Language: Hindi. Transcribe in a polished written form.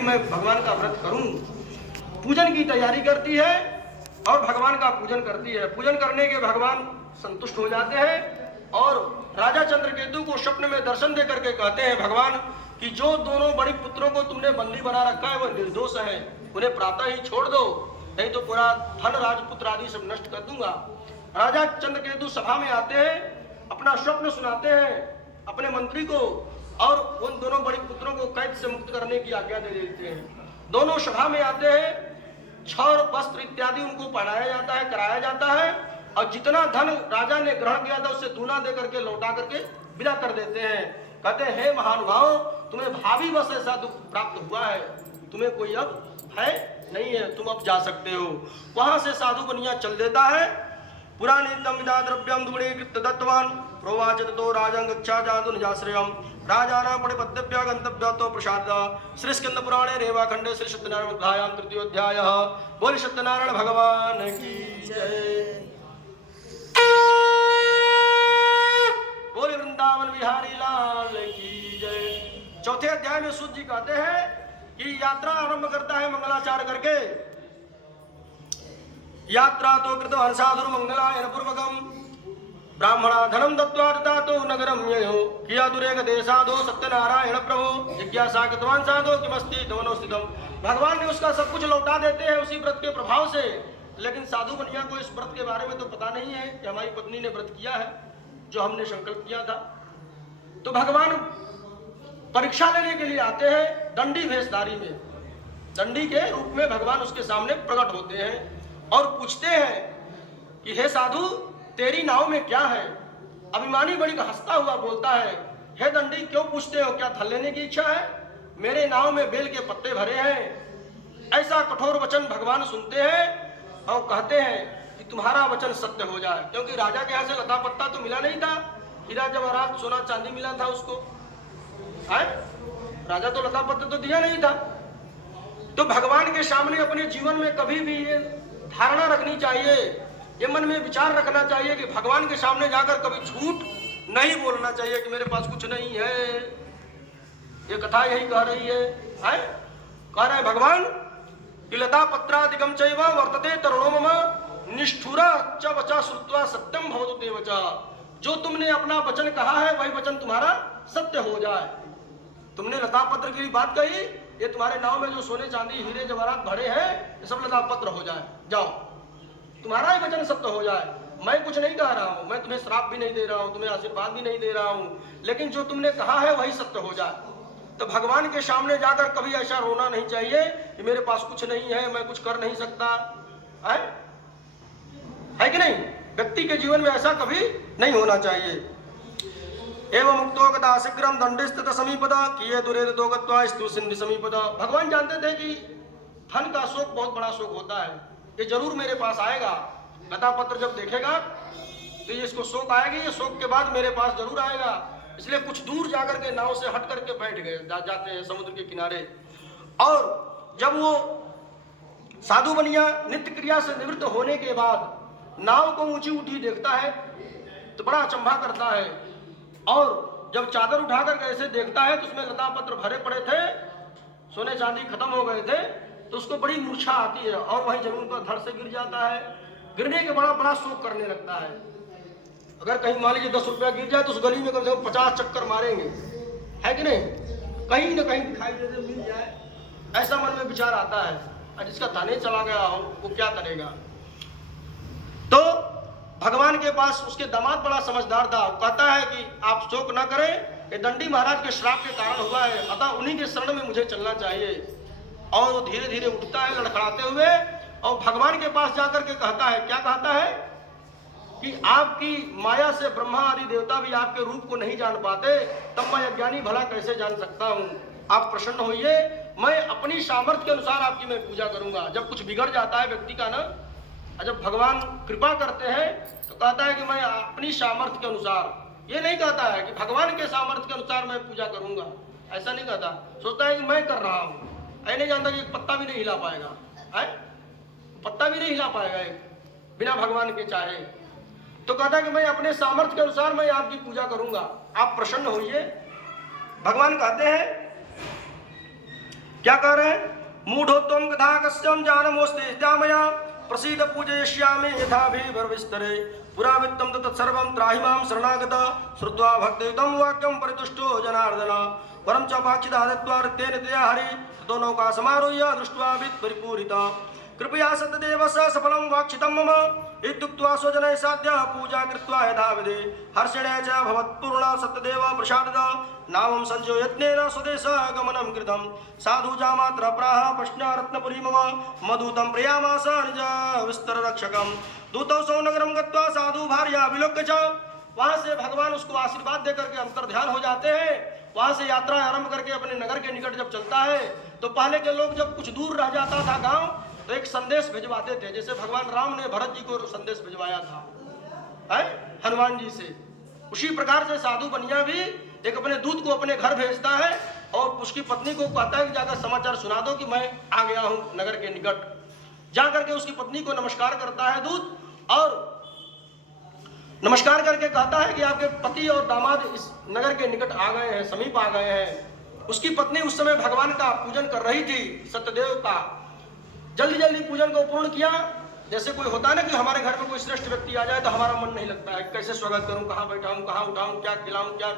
मैं भगवान का व्रत करूं, पूजन की तैयारी करती है और भगवान का पूजन करती है। पूजन करने के भगवान संतुष्ट हो जाते हैं और राजा चंद्रकेतु को स्वप्न में दर्शन दे करके कहते हैं, भगवान कि जो दोनों बड़ी पुत्रों को तुमने बंदी बना रखा है वह निर्दोष है, उन्हें प्रातः ही छोड़ दो, नहीं तो पूरा धन राजपुत्र आदि सब नष्ट कर दूंगा। राजा चंद्रकेतु सभा में आते हैं, अपना स्वप्न सुनाते हैं अपने मंत्री को और उन दोनों बड़ी पुत्रों को कैद से मुक्त करने की आज्ञा दे देते हैं। दोनों सभा में आते हैं, छर वस्त्र इत्यादि उनको पहनाया जाता है, कराया जाता है और जितना धन राजा ने ग्रहण किया था उससे दूना दे करके लौटा करके विदा कर देते हैं। कहते हैं, हे महानुभाव, तुम्हें भावी बस ऐसा दुख प्राप्त हुआ है, तुम्हें कोई अब है नहीं है, तुम अब जा सकते हो। वहां से साधु बनिया चल देता है। पुराणितम विदा द्रव्यम दुगुणे कृत दत्तवान प्रोवाच तो राजं गच्छा जातु निजाश्रयम राजानां परिपद्यभ्य गंतव्य तो प्रसाद। श्री स्कंद पुराणे रेवाखंडे श्री सत्यनारायण अध्याय तृतीयोध्याय। बोल सत्यनारायण भगवान की जय। बोल वृंदावन बिहारी लाल की जय। चौथे अध्याय में सूत जी कहते हैं कि यात्रा आरंभ करता है मंगलाचार करके। यात्रा तो कृत हंसाधुर मंगलायन पूर्वकम ब्राह्मणा धनम दत्वा ददातो नगरम ययो किया दुरेग देशादो सत्यनारायण प्रभु जिज्ञासा कृतवान साधो किमस्ति तवनो स्थितम। भगवान ने उसका सब कुछ लौटा देते हैं उसी व्रत के प्रभाव से, लेकिन साधु बनिया को इस व्रत के बारे में तो पता नहीं है कि हमारी पत्नी ने व्रत किया है जो हमने संकल्प किया था। तो भगवान परीक्षा लेने के लिए आते हैं दंडी भेषधारी में, दंडी के रूप में भगवान उसके सामने प्रकट होते हैं और पूछते हैं कि हे साधु, तेरी नाव में क्या है। अभिमानी बड़ी हंसता हुआ बोलता है, हे दंडी, क्यों पूछते हो, क्या धन लेने की इच्छा है। मेरे नाव में बेल के पत्ते भरे हैं। ऐसा कठोर वचन भगवान सुनते हैं और कहते हैं कि तुम्हारा वचन सत्य हो जाए, क्योंकि राजा के यहाँ से लता पत्ता तो मिला नहीं था, हीरा जवाहरात सोना चांदी मिला था उसको, है राजा तो लता पत्ता तो दिया नहीं था। तो भगवान के सामने अपने जीवन में कभी भी ये धारणा रखनी चाहिए, ये मन में विचार रखना चाहिए कि भगवान के सामने जाकर कभी झूठ नहीं बोलना चाहिए कि मेरे पास कुछ नहीं है। ये कथा यही कह रही है? कह रहे हैं भगवान कि लता पत्रादिकम चैव वर्तते तरुणो मम निष्ठुरा च वचा श्रुत्वा सत्यम भवतु ते वचा। जो तुमने अपना वचन कहा है वही वचन तुम्हारा सत्य हो जाए। तुमने लता पत्र की बात कही, ये तुम्हारे नाव में जो सोने चांदी हीरे जवाहरात भरे हैं ये सब लता पत्र हो जाए, जाओ तुम्हारा ही वचन सत्य हो जाए। मैं कुछ नहीं कह रहा हूं, मैं तुम्हें श्राप भी नहीं दे रहा हूं, तुम्हें आशीर्वाद भी नहीं दे रहा हूं, लेकिन जो तुमने कहा है वही सत्य हो जाए। तो भगवान के सामने जाकर कभी ऐसा रोना नहीं चाहिए कि मेरे पास कुछ नहीं है, मैं कुछ कर नहीं सकता, है कि नहीं। व्यक्ति के जीवन में ऐसा कभी नहीं होना चाहिए। एवं मुक्तो गता शीघ्रम दंडिस्थित समीपद किए दुरे दो गत्वा स्तु सिंधि समीपद। भगवान जानते थे कि धन का शोक बहुत बड़ा शोक होता है, ये जरूर मेरे पास आएगा। लता पत्र जब देखेगा तो ये इसको शोक आएगी, ये शोक के बाद मेरे पास जरूर आएगा। इसलिए कुछ दूर जाकर के नाव से हट करके बैठ गए, जाते हैं समुद्र के किनारे। और जब वो साधु बनिया नित्य क्रिया से निवृत्त होने के बाद नाव को ऊंची उठी देखता है तो बड़ा अचंभा करता है, और जब चादर उठा करके ऐसे देखता है तो उसमें लता पत्र भरे पड़े थे, सोने चांदी खत्म हो गए थे। तो उसको बड़ी मूर्छा आती है और वही जमीन पर धड़ से गिर जाता है। गिरने के बड़ा बड़ा शोक करने लगता है। अगर कहीं मान लीजिए 10 रुपया गिर जाए तो उस गली में कम से कम 50 चक्कर मारेंगे, है कि नहीं, कहीं ना कहीं दिखाई दे मिल जाए, ऐसा मन में विचार आता है। और जिसका थाने चला गया हो वो क्या करेगा। तो भगवान के पास उसके दामाद बड़ा समझदार था, वो कहता है कि आप शोक न करें, ये दंडी महाराज के श्राप के कारण हुआ है, अतः उन्हीं के शरण में मुझे चलना चाहिए। और वो धीरे धीरे उठता है लड़खड़ाते हुए और भगवान के पास जाकर के कहता है, क्या कहता है कि आपकी माया से ब्रह्मा आदि देवता भी आपके रूप को नहीं जान पाते, तब मैं अज्ञानी भला कैसे जान सकता हूँ। आप प्रसन्न होइए, मैं अपनी सामर्थ्य के अनुसार आपकी मैं पूजा करूंगा। जब कुछ बिगड़ जाता है व्यक्ति का ना, जब भगवान कृपा करते हैं तो कहता है कि मैं अपनी सामर्थ्य के अनुसार, ये नहीं कहता है कि भगवान के सामर्थ्य के अनुसार मैं पूजा करूंगा, ऐसा नहीं कहता। सोचता है कि मैं कर रहा हूँ, ऐ नहीं जानता कि एक पत्ता भी नहीं हिला पाएगा, है पत्ता भी नहीं हिला पाएगा एक बिना भगवान के चाहे। तो कहता है कि मैं अपने सामर्थ्य के अनुसार मैं आपकी पूजा करूंगा, आप प्रसन्न होइए। भगवान कहते हैं क्या कह रहे हैं? मूढ़ोत्तम कथा कस्यम जानमोस्ते मया प्रसीद पूजयिष्यामि यथा विस्तरे पुरावित्तम तत्सर्वं त्राहि मां शरणागत श्रुत्वा भक्तियुतं वाक्यं परितुष्टो जनार्दन परं च पाक्षिदादित्वा तेन तया हरि ततो नौका समारोह्य दृष्ट्वा वित्परिपूरिता कृपया सत्यदेव स सफलं वाक्षितं मम इत्युक्त्वा स्वजनैः साध्य पूजा कृत्वा यथाविधि हर्षेण च भवत्पूर्ण सत्यदेव प्रसादद नामं संजयो यत्नेन स्वदेश गमनं कृतं साधु जामात्र प्राह प्रश्नरत्नपुरी मम मधुतं प्रयामास निज विस्तर रक्षकं दूतौ सौ नगरं गत्वा साधु भार्या विलोक्य च वहां से भगवान उसको आशीर्वाद देकर के अंतर ध्यान हो जाते हैं। वहां से यात्रा आरंभ करके अपने नगर के निकट जब चलता है तो पहले के लोग जब कुछ दूर रह जाता था गांव तो एक संदेश भिजवाते थे, जैसे भगवान राम ने भरत जी को संदेश भिजवाया था हनुमान जी से, उसी प्रकार से साधु बनिया भी एक अपने दूत को अपने घर भेजता है और उसकी पत्नी को कहता है कि जाकर समाचार सुना दो कि मैं आ गया हूं नगर के निकट। जाकर के उसकी पत्नी को नमस्कार करता है दूत और नमस्कार करके कहता है कि आपके पति और दामाद इस नगर के निकट आ गए हैं, समीप आ गए हैं। उसकी पत्नी उस समय भगवान का पूजन कर रही थी, सत्यदेव का। जल्दी जल्दी पूजन को पूर्ण किया। जैसे कोई होता है ना कि हमारे घर में कोई श्रेष्ठ व्यक्ति आ जाए तो हमारा मन नहीं लगता है, कैसे स्वागत करूं, कहाँ बैठाऊं, कहाँ उठाऊं, क्या खिलाऊं, क्या